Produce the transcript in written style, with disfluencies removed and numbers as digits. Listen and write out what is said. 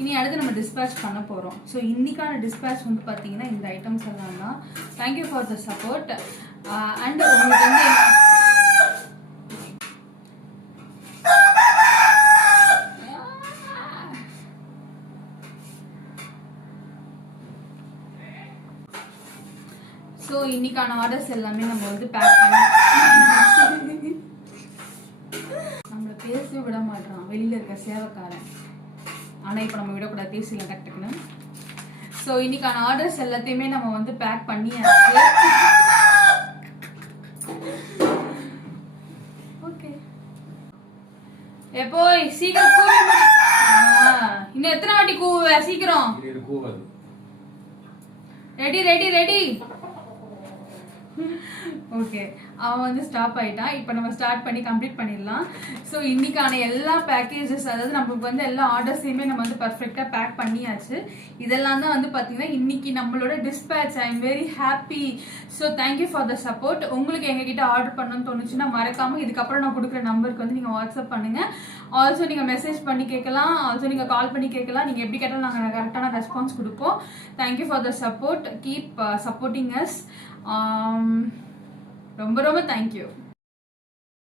இனி அடுத்து நம்ம டிஸ்பேச் பண்ண போகிறோம். ஸோ இன்னைக்கான டிஸ்பேச் வந்து பார்த்தீங்கன்னா இந்த ஐட்டம்ஸ் எல்லாம் தான். Thank you for the support. And உங்களுக்கு வந்து ஸோ இன்னைக்கான ஆர்டர்ஸ் எல்லாமே நம்ம வந்து பேக் பண்ணி நம்மளை பேசவே விட மாட்டான் வெளியில இருக்க சேவைக்காரன். ஆனா இப்போ நம்ம விடக்கூடாது, பேசலாம் டக்குன்னு. ஸோ இன்னைக்கான ஆர்டர்ஸ் எல்லாத்தையுமே நம்ம வந்து பேக் பண்ணியாச்சு. ஓகே எப்போ சீக்கிரம் கூவி இன்னும் எத்தனை வாட்டி கூவ சீக்கிரம். Ready ready ready. ஓகே அவன் வந்து ஸ்டாப் ஆயிட்டான். இப்போ நம்ம ஸ்டார்ட் பண்ணி கம்ப்ளீட் பண்ணிடலாம். ஸோ இன்னைக்கான எல்லா பேக்கேஜஸ், அதாவது நமக்கு வந்து எல்லா ஆர்டர்ஸையுமே நம்ம வந்து பர்ஃபெக்டாக பேக் பண்ணியாச்சு. இதெல்லாம் தான் வந்து பார்த்தீங்கன்னா இன்னைக்கு நம்மளோட dispatch. I am very happy. So thank you for the support. உங்களுக்கு எங்ககிட்ட ஆர்டர் பண்ணணும்னு தோணுச்சுன்னா மறக்காம இதுக்கப்புறம் நான் கொடுக்குற நம்பருக்கு வந்து நீங்கள் வாட்ஸ்அப் பண்ணுங்க. ஆல்சோ நீங்கள் மெசேஜ் பண்ணி கேட்கலாம், ஆல்சோ நீங்கள் கால் பண்ணி கேட்கலாம். நீங்கள் எப்படி கேட்டாலும் நாங்கள் கரெக்டான ரெஸ்பான்ஸ் கொடுப்போம். Thank you for the support. Keep supporting us. ரொம்ப ரொம்ப தேங்க்யூ.